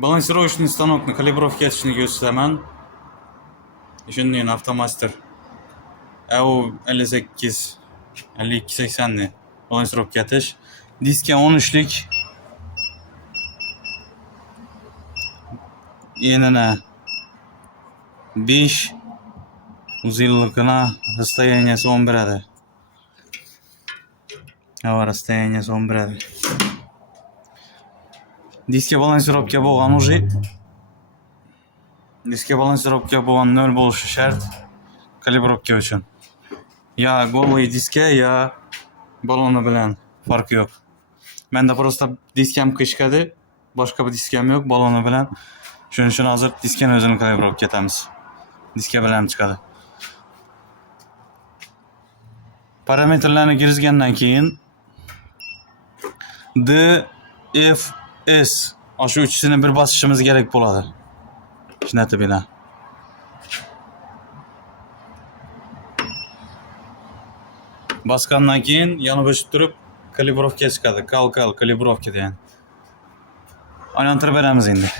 Balansirovочный станокni kalibrovka etishni ko'rsataman. Shunday avtomaster. AU 58 5280 ni balansirovka etish. Diska 13lik. Enini 5 uzunluğuna расстоянияsi 11 edi. Hava расстоянияsi 11 edi. Diska balansirovka bo'lgan уже. Diska balansirovka bo'lgan 0 bo'lishi shart kalibrovka uchun. Ya голый diska ya baloni bilan farqi yo'q. Menda просто diskam qishqadi, boshqa bir diskam yo'q baloni bilan. Shuning uchun hozir diskani o'zini kalibrovka etamiz. Diska bilan chiqadi. Parametrlarni kiritgandan keyin D, F, S shu uchisini bir bosishimiz kerak bo'ladi. Shunaqa bilan. Bosgandan keyin yana bo'shib turib kalibrovka chiqadi. Kal kalibrovka degan. Aylantirib beramiz endi.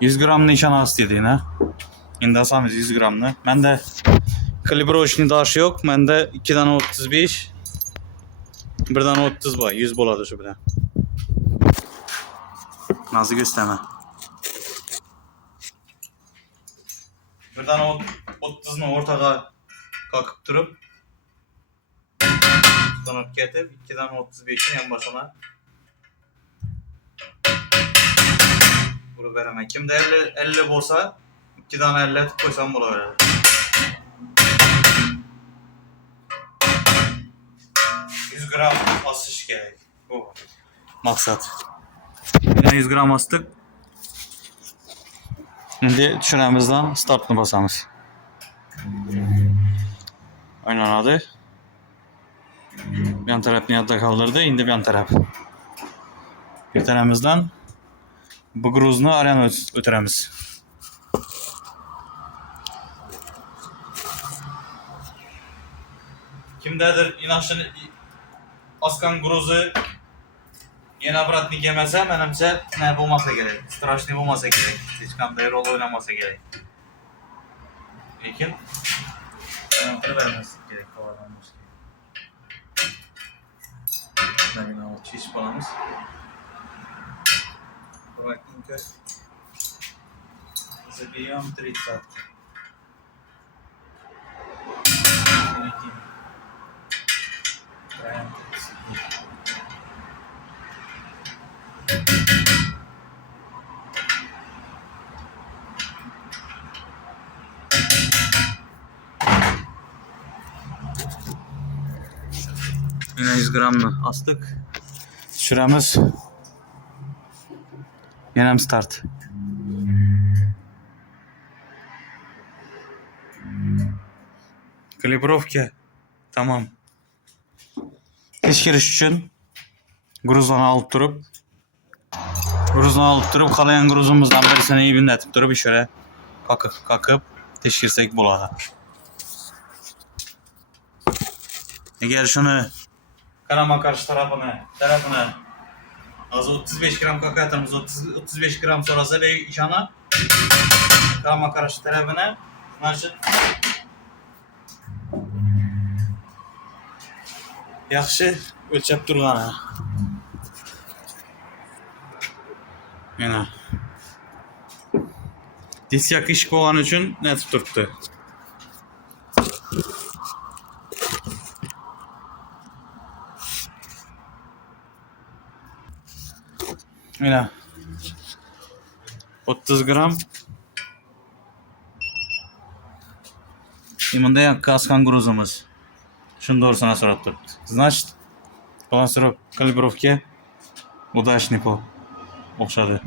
$100 gramni nishon ostida, na? Endi asamiz 100 gramni. Menda kalibrovочный dashi yo'q. Menda 2 dan 35, 1 dan 30 bor. 100 bo'ladi shu bilan. Nazı gösterme. 1 dan 30'ni ortaga kalkıp durup tutanıp ketip 2 dan 35'in en başına vurup veremem. Kimde 50 olsa 2 dan 50 etip koysam bulaverir. $100 gram asış gerek. Bu maksat. 100 gram astık. Şimdi düşüremizden startını basamız. Oynanadı. Yan taraf niyadda kaldırdı. Şimdi yan taraf. Bir tarafımızdan bu gruzunu araya ötüremiz. Kimdedir inaşını askan gruzu yeni обратно gelmese menimse ne bulmasa gerek. Страшный bulmasa gerek. Hiç kanday rol oynamasa gerek. Lekin aylantirib vermesi gerek havadan başka. Nagina o çiş falanız. Bırakınca забьем 30. Yine 100 gramını astık. Şuramız yine start. Kalibrovka tamam. Tekshirish uchun gruzani olib turib, qolayan gruzimizdan birisini ibinlatib turib, ishora qoqib tekshirsak bo'ladi. Eğer şunu karama karşı tarafına az 35 gram kakatımız 35 gram sonrası ve işana karama karşı tarafına значит yaxshi o'lchab turgani. Mana diska qish bo'lgani uchun netib turibdi. Mana 30 gram. Bunda yakka askan gruzumuz. Şunu doğrusuna so'rab turibdi. Значит, kalibrovka удачный o'xshadi.